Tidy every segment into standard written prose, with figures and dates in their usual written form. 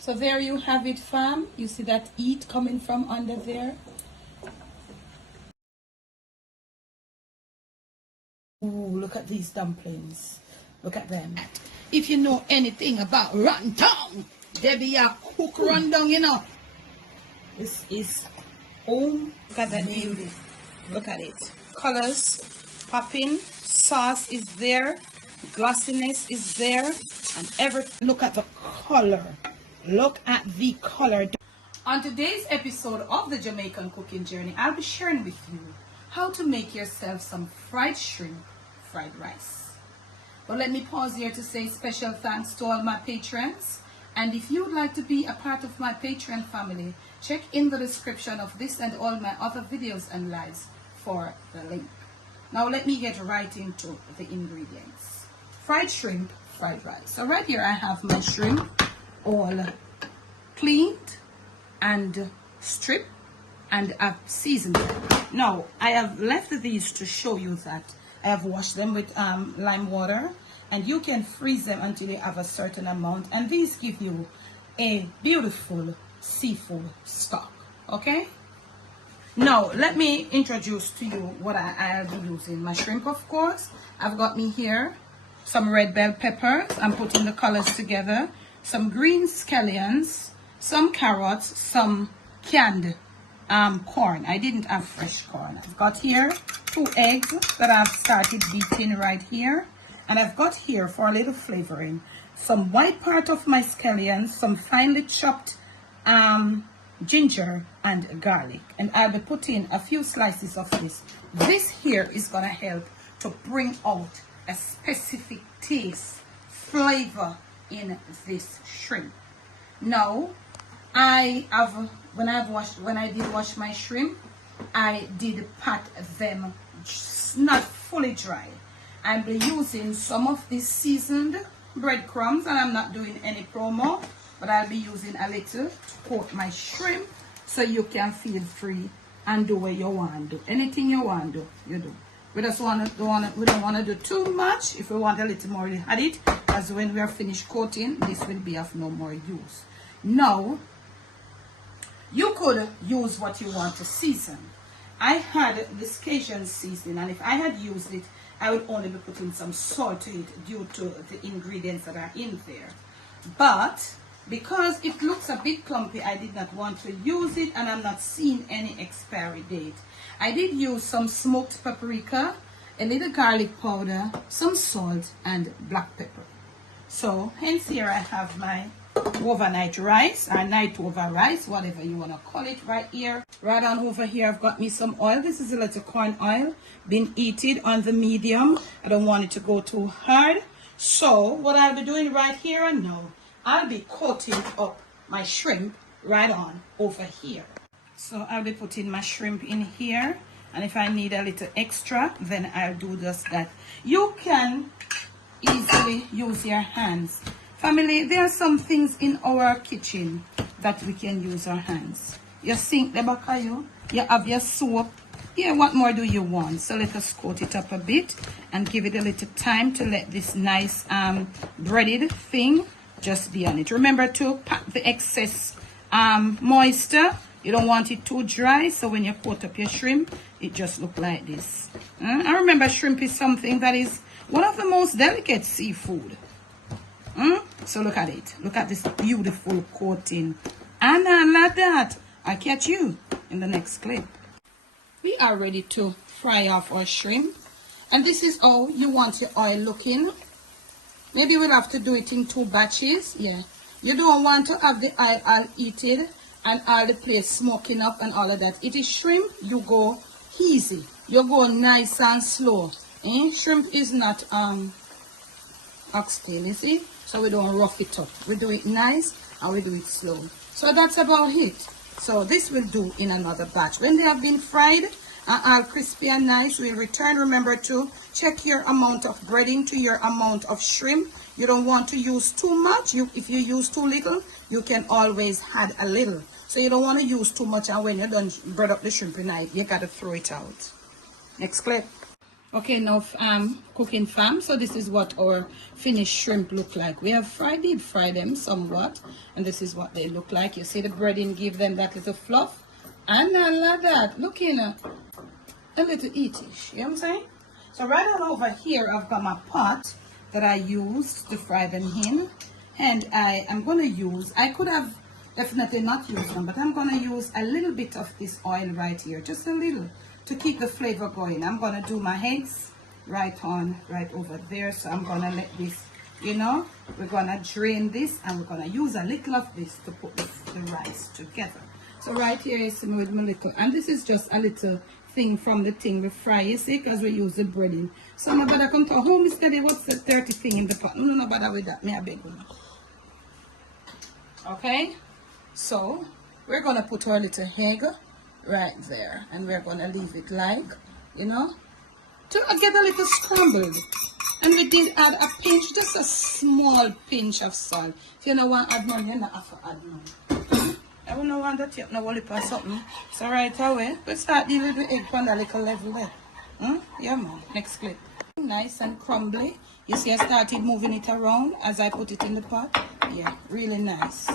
So there you have it, fam. You see that heat coming from under there. Ooh, look at these dumplings. Look at them. If you know anything about rundown, there be a cook rundown, you know. This is home. Look at that beauty. Look at it. Colors popping. Sauce is there. Glossiness is there. And everything. Look at the color. Look at the color. On today's episode of the Jamaican Cooking Journey, I'll be sharing with you how to make yourself some fried shrimp, fried rice. But let me pause here to say special thanks to all my patrons. And if you would like to be a part of my Patreon family, check in the description of this and all my other videos and lives for the link. Now let me get right into the ingredients. Fried shrimp, fried rice. So right here I have my shrimp all cleaned and stripped and I've seasoned them. Now I have left these to show you that I have washed them with lime water, and you can freeze them until you have a certain amount, and these give you a beautiful seafood stock. Okay, now let me introduce to you what I'll be using. My shrimp, of course. I've got me here some red bell peppers. I'm putting the colors together. Some green scallions, some carrots, some canned corn. I didn't have fresh corn. I've got here 2 eggs that I've started beating right here, and I've got here, for a little flavoring, some white part of my scallions, some finely chopped ginger and garlic, and I'll be putting a few slices of this. This here is gonna help to bring out a specific taste, flavor in this shrimp. Now when I did wash my shrimp, I did pat them not fully dry. I'll be using some of this seasoned breadcrumbs, and I'm not doing any promo, but I'll be using a little to coat my shrimp, so you can feel free and do what you want to do. Anything you want to do, you do. We just we don't want to do too much. If we want a little more, we add it, as when we are finished coating, this will be of no more use. Now you could use what you want to season. I had this Cajun seasoning, and if I had used it, I would only be putting some salt to it due to the ingredients that are in there. But because it looks a bit clumpy, I did not want to use it, and I'm not seeing any expiry date. I did use some smoked paprika, a little garlic powder, some salt, and black pepper. So hence here I have my overnight rice, or night over rice, whatever you want to call it, right here. Right on over here I've got me some oil. This is a little corn oil, been heated on the medium. I don't want it to go too hard. So what I'll be doing right here and now, I'll be coating up my shrimp right on over here. So I'll be putting my shrimp in here, and if I need a little extra, then I'll do just that. You can easily use your hands. Family, there are some things in our kitchen that we can use our hands. Your sink, the back of you have your soap. Yeah, what more do you want? So let us coat it up a bit and give it a little time to let this nice breaded thing just be on it. Remember to pack the excess moisture. You don't want it too dry, so when you coat up your shrimp, it just look like this. I remember shrimp is something that is one of the most delicate seafood. So look at it. Look at this beautiful coating. And like that, I'll catch you in the next clip. We are ready to fry off our shrimp. And this is how you want your oil looking. Maybe we'll have to do it in 2 batches. Yeah. You don't want to have the oil all heated and all the place smoking up and all of that. It is shrimp, you go easy. You go nice and slow. Shrimp is not oxtail, you see? So we don't rough it up. We do it nice and we do it slow. So that's about it. So this will do in another batch. When they have been fried and all crispy and nice, we'll return. Remember to check your amount of breading to your amount of shrimp. You don't want to use too much. If you use too little, you can always add a little. So you don't want to use too much, and when you're done bread up the shrimp tonight, you got to throw it out. Next clip. Okay, now cooking fam. So this is what our finished shrimp look like. We have deep fried them somewhat, and this is what they look like. You see the breading give them that little fluff, and I like that. Looking a little eatish. You know what I'm saying? So right on over here, I've got my pot that I used to fry them in, and I am gonna use. I could have definitely not used them, but I'm gonna use a little bit of this oil right here, just a little, to keep the flavor going. I'm gonna do my eggs right over there. So I'm gonna let this, you know, we're gonna drain this, and we're gonna use a little of this to put the rice together. So right here is with my little, and this is just a little thing from the thing we fry, you see, because we use the breading. So my brother come to home, Mr. Day, what's the 30 thing in the pot? No bother with that, me a big one. Okay, so we're gonna put our little egg right there, and we're gonna leave it like, you know, to get a little scrambled. And we did add a pinch, just a small pinch of salt. If you don't want to add none, you don't have to add none. I don't want that yet, no worry or something. So right away, we start dealing with the egg on a little level there. Yeah man, next clip. Nice and crumbly. You see I started moving it around as I put it in the pot. Yeah, really nice.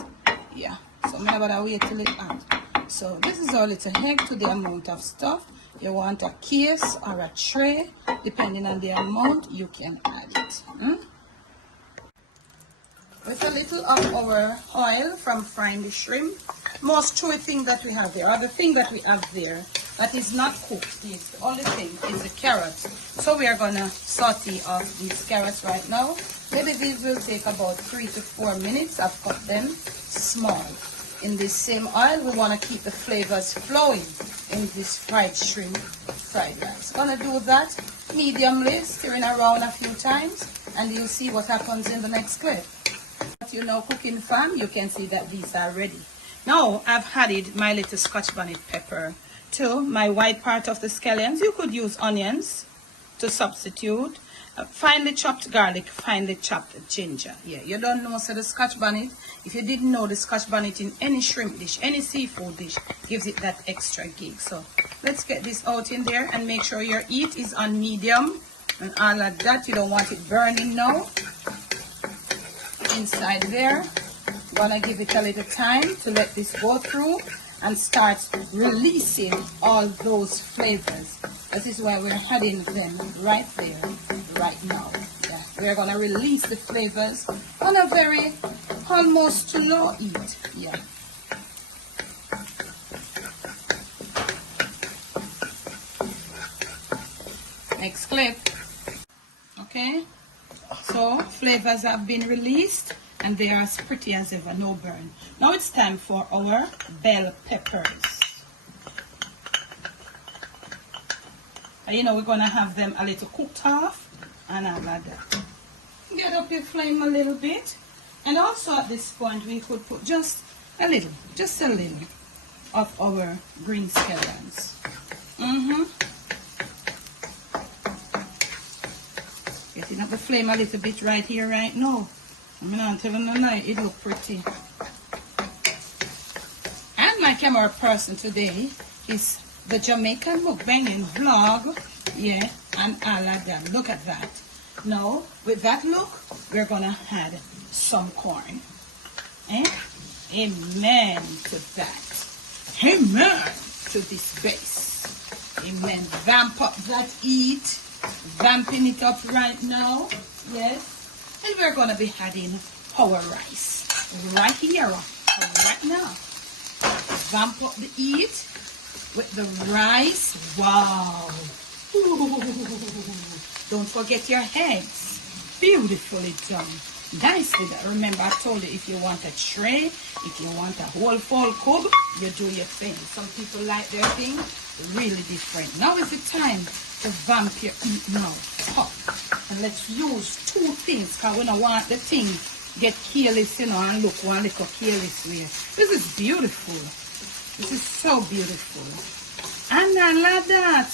Yeah, so I'm about to wait till it hot. So this is our little egg to the amount of stuff. You want a case or a tray, depending on the amount, you can add it. With a little of our oil from frying the shrimp. Most chewy thing that we have there, or the thing that we have there that is not cooked, is the only thing is the carrots. So we are gonna saute off these carrots right now. Maybe these will take about 3 to 4 minutes. I've cut them small. In this same oil, we want to keep the flavors flowing in this fried shrimp fried rice. Gonna do that mediumly, stirring around a few times, and you'll see what happens in the next clip. But you know, cooking fam, you can see that these are ready. Now I've added my little Scotch bonnet pepper to my white part of the scallions. You could use onions to substitute. Finely chopped garlic, finely chopped ginger. Yeah, you don't know, so the Scotch bonnet, if you didn't know, the Scotch bonnet in any shrimp dish, any seafood dish, gives it that extra gig. So let's get this out in there and make sure your heat is on medium and all of that. You don't want it burning now. Inside there, gonna give it a little time to let this go through and start releasing all those flavors. This is why we're adding them right there, right now. Yeah, we're gonna release the flavors on a very almost low heat. Yeah. Next clip. Okay. So flavors have been released and they are as pretty as ever, no burn. Now it's time for our bell peppers. And you know, we're gonna have them a little cooked off and all like that. Get up your flame a little bit, and also at this point we could put just a little of our green scallions. Getting up the flame a little bit right here, right now. I'm not telling you no, it look pretty. And my camera person today is the Jamaican mukbanging vlog. Yeah, and all of that. Look at that. Now, with that look, we're gonna add some corn. Eh? Amen to that. Amen to this base. Amen. Vamp up that heat. Vamping it up right now. Yes. And we're gonna be adding our rice right here, right now. Vamp up the heat with the rice. Wow. Ooh. Don't forget your eggs. Beautifully done. Nicely done. Remember, I told you, if you want a tray, if you want a whole full cook, you do your thing. Some people like their thing really different. Now is the time to vamp your heat now. Pop. And let's use 2 things, because we don't want the thing get careless, you know, and look one little careless way. This is beautiful. This is so beautiful. And I love that.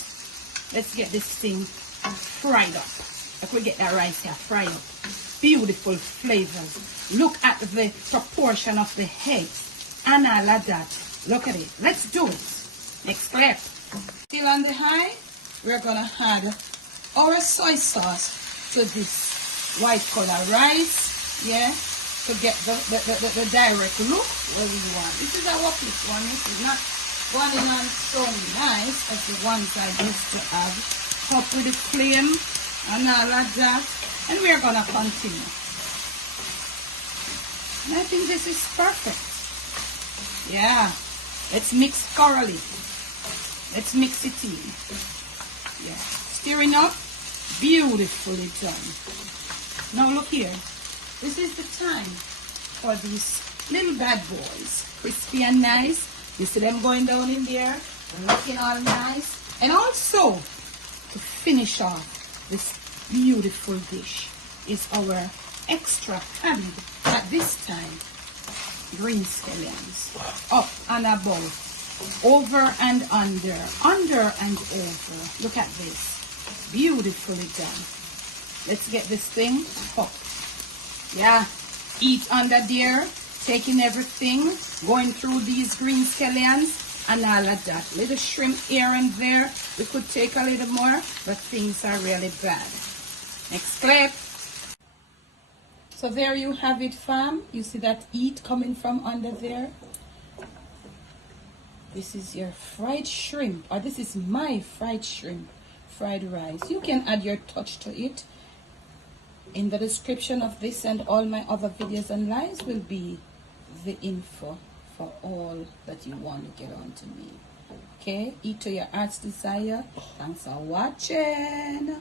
Let's get this thing fried up. Like we get that rice here fried up. Beautiful flavors. Look at the proportion of the eggs. And I love that. Look at it. Let's do it. Next clip. Still on the high, we're gonna add our soy sauce to this white color rice, yeah, to get the direct look where we want. This is our quick one. This is not one on so nice as the ones I used to have. Up with the flame and all of that. And we're gonna continue. And I think this is perfect. Yeah. Let's mix thoroughly. Let's mix it in. Yeah. Stirring up. Beautifully done. Now look here. This is the time for these little bad boys. Crispy and nice. You see them going down in there. Looking all nice. And also, to finish off this beautiful dish is our extra hand at this time. Green scallions. Up and above. Over and under. Under and over. Look at this. Beautifully done. Let's get this thing up. Yeah. Eat under there. Taking everything. Going through these green scallions. And all of that. Little shrimp here and there. We could take a little more. But things are really bad. Next clip. So there you have it, fam. You see that heat coming from under there? This is your fried shrimp. Or this is my fried shrimp. Fried rice. You can add your touch to it. In the description of this and all my other videos and lives will be the info for all that you want to get on to me. Okay? Eat to your heart's desire. Thanks for watching.